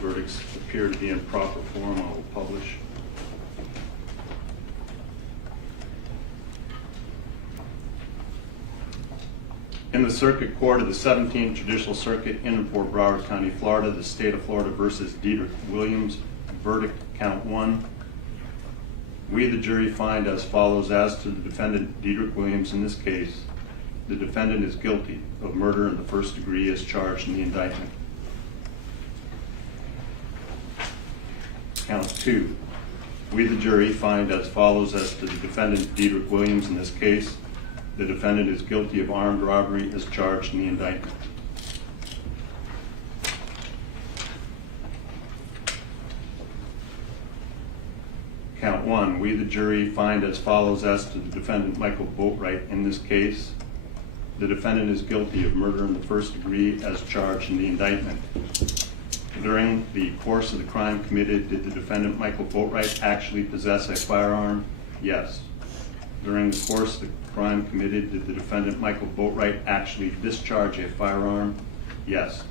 verdicts appear to be in proper form, I will publish. In the Circuit Court of the 17th Judicial Circuit in and for Broward County, Florida, the State of Florida versus Diedrich Williams, verdict count 1. We, the jury, find as follows: as to the defendant Diedrich Williams in this case, the defendant is guilty of murder in the first degree as charged in the indictment. Count 2. We, the jury, find as follows: as to the defendant Diedrich Williams in this case, the defendant is guilty of armed robbery as charged in the indictment. Count 1. We, the jury, find as follows: as to the defendant Michael Boatwright in this case, the defendant is guilty of murder in the first degree as charged in the indictment. During the course of the crime committed, did the defendant Michael Boatwright actually possess a firearm? Yes. During the course of the crime committed, did the defendant Michael Boatwright actually discharge a firearm? Yes.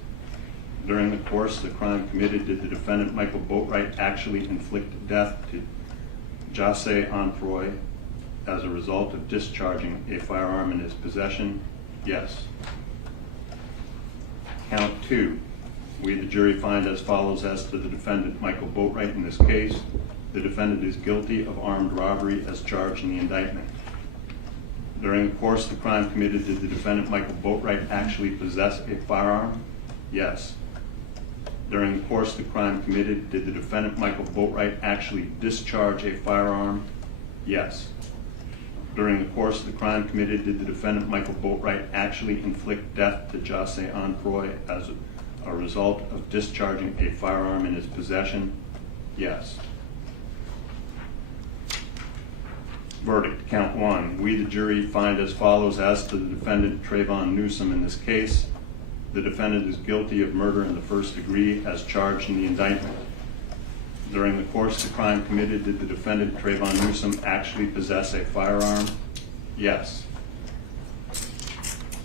During the course of the crime committed, did the defendant Michael Boatwright actually inflict death to Jace Onfroy as a result of discharging a firearm in his possession? Yes. Count 2. We, the jury, find as follows: as to the defendant Michael Boatwright in this case, the defendant is guilty of armed robbery as charged in the indictment. During the course of the crime committed, did the defendant Michael Boatwright actually possess a firearm? Yes. During the course of the crime committed, did the defendant Michael Boatwright actually discharge a firearm? Yes. During the course of the crime committed, did the defendant Michael Boatwright actually inflict death to Jace Onfroy as a result of discharging a firearm in his possession? Yes. Verdict, count 1. We, the jury, find as follows: as to the defendant Trayvon Newsom in this case, the defendant is guilty of murder in the first degree as charged in the indictment. During the course of the crime committed, did the defendant Trayvon Newsom actually possess a firearm? Yes.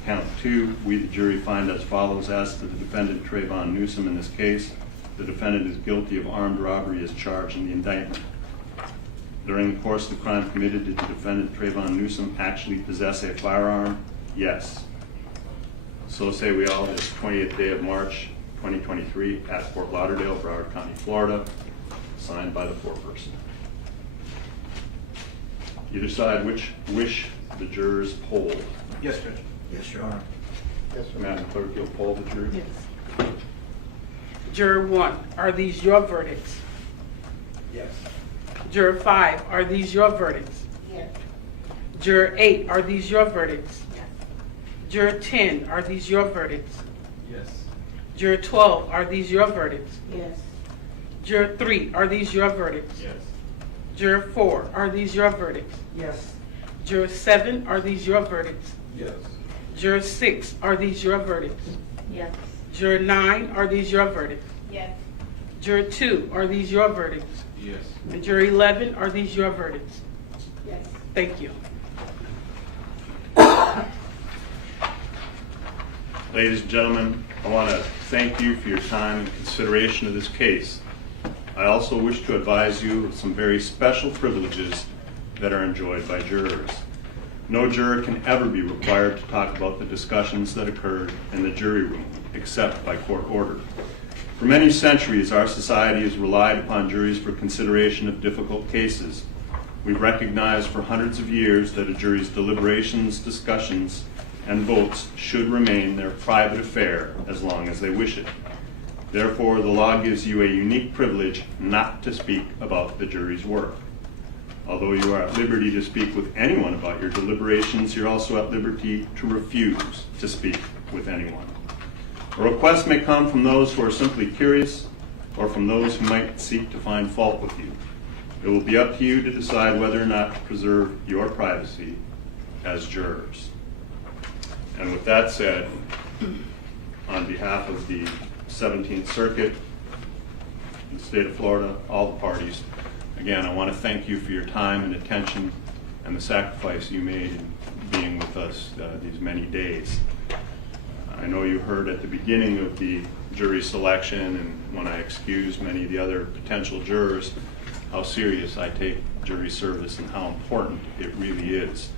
Count 2. We, the jury, find as follows: as to the defendant Trayvon Newsom in this case, the defendant is guilty of armed robbery as charged in the indictment. During the course of the crime committed, did the defendant Trayvon Newsom actually possess a firearm? Yes. So say we all, this 20th day of March 2023 at Fort Lauderdale, Broward County, Florida, signed by the foreperson. You decide which wish the jurors hold. Yes, Judge. Yes, Your Honor. Yes, sir. Madam Clerk, you'll poll the jury. Yes. Juror 1, are these your verdicts? Yes. Juror 5, are these your verdicts? Yes. Juror 8, are these your verdicts? Yes. Juror 10, are these your verdicts? Yes. Juror 12, are these your verdicts? Yes. Juror 3, are these your verdicts? Yes. Juror 4, are these your verdicts? Yes. Juror 7, are these your verdicts? Yes. Juror 6, are these your verdicts? Yes. Juror 9, are these your verdicts? Yes. Juror 2, are these your verdicts? Yes. And Juror 11, are these your verdicts? Yes. Thank you. Ladies and gentlemen, I want to thank you for your time and consideration of this case. I also wish to advise you of some very special privileges that are enjoyed by jurors. No juror can ever be required to talk about the discussions that occurred in the jury room, except by court order. For many centuries, our society has relied upon juries for consideration of difficult cases. We've recognized for hundreds of years that a jury's deliberations, discussions, and votes should remain their private affair as long as they wish it. Therefore, the law gives you a unique privilege not to speak about the jury's work. Although you are at liberty to speak with anyone about your deliberations, you're also at liberty to refuse to speak with anyone. A request may come from those who are simply curious or from those who might seek to find fault with you. It will be up to you to decide whether or not to preserve your privacy as jurors. And with that said, on behalf of the 17th Circuit, the state of Florida, all the parties, again, I want to thank you for your time and attention and the sacrifice you made in being with us these many days. I know you heard at the beginning of the jury selection and when I excuse many of the other potential jurors, how serious I take jury service and how important it really is.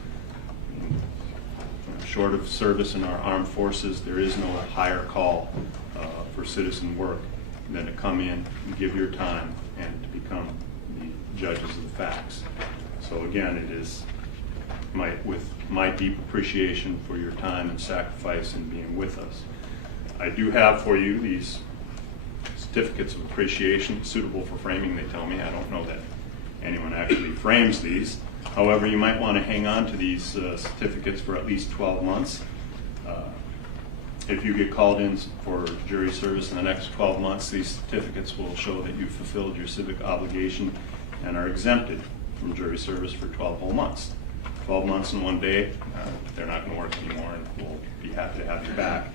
Short of service in our armed forces, there is no higher call for citizen work than to come in and give your time and to become the judges of the facts. So again, it is with my deep appreciation for your time and sacrifice in being with us. I do have for you these certificates of appreciation suitable for framing, they tell me. I don't know that anyone actually frames these. However, you might want to hang on to these certificates for at least 12 months. If you get called in for jury service in the next 12 months, these certificates will show that you've fulfilled your civic obligation and are exempted from jury service for 12 whole months. 12 months and 1 day, they're not going to work anymore, and we'll be happy to have you back.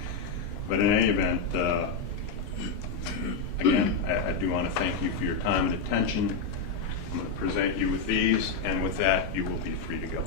But in any event, again, I do want to thank you for your time and attention. I'm going to present you with these, and with that, you will be free to go.